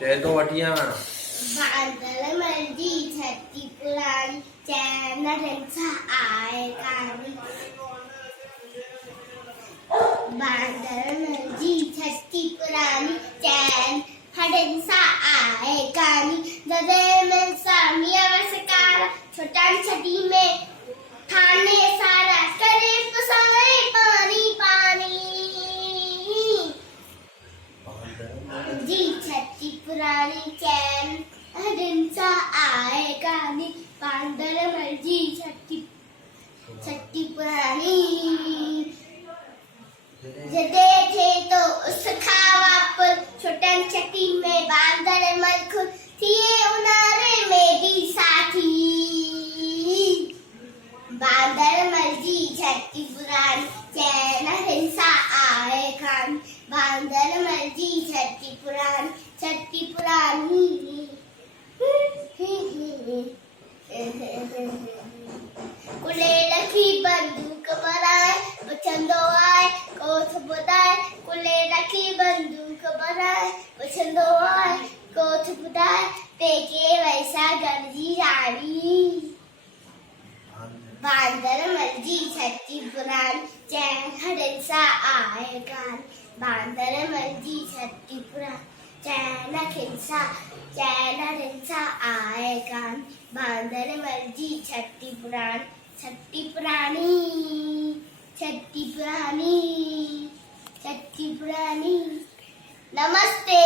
चल तो वटिया बांदर मर्जी छत्ती पुरानी चैन रंसा आए कानी। बांदर मर्जी छत्ती पुरानी चैन हडंसा आए कानी। जदे में सामिया वसकार छोटा छटी में थाने सारा करे पसाए पानी पानी। जी छत्ती पुरानी चैन हडंसा आए कानी। बांदर मर्जी छत्ती पुरानी जदे थे तो उस खावा पर छोटन छठी में बांदर मलखुन थिए उनारे में भी साथी। बांदर मर्जी छठी पुरानी चैन हिंसा आए खान। बांदर मर्जी छठी पुरानी कुले रखी बंदूक बनाए बचंदो आए कोथ बुदाए। कुले रखी बंदूक बनाए बचंदो आए कोथ बुदाए। पेके वैसा गर्जी रानी। बांदर मर्जी छठी पुरानी चैन हडंसा आए कान। बांदर मर्जी छठी पुरानी चैन हडंसा आए कान। बांदर मर्जी छठी पुरानी। नमस्ते।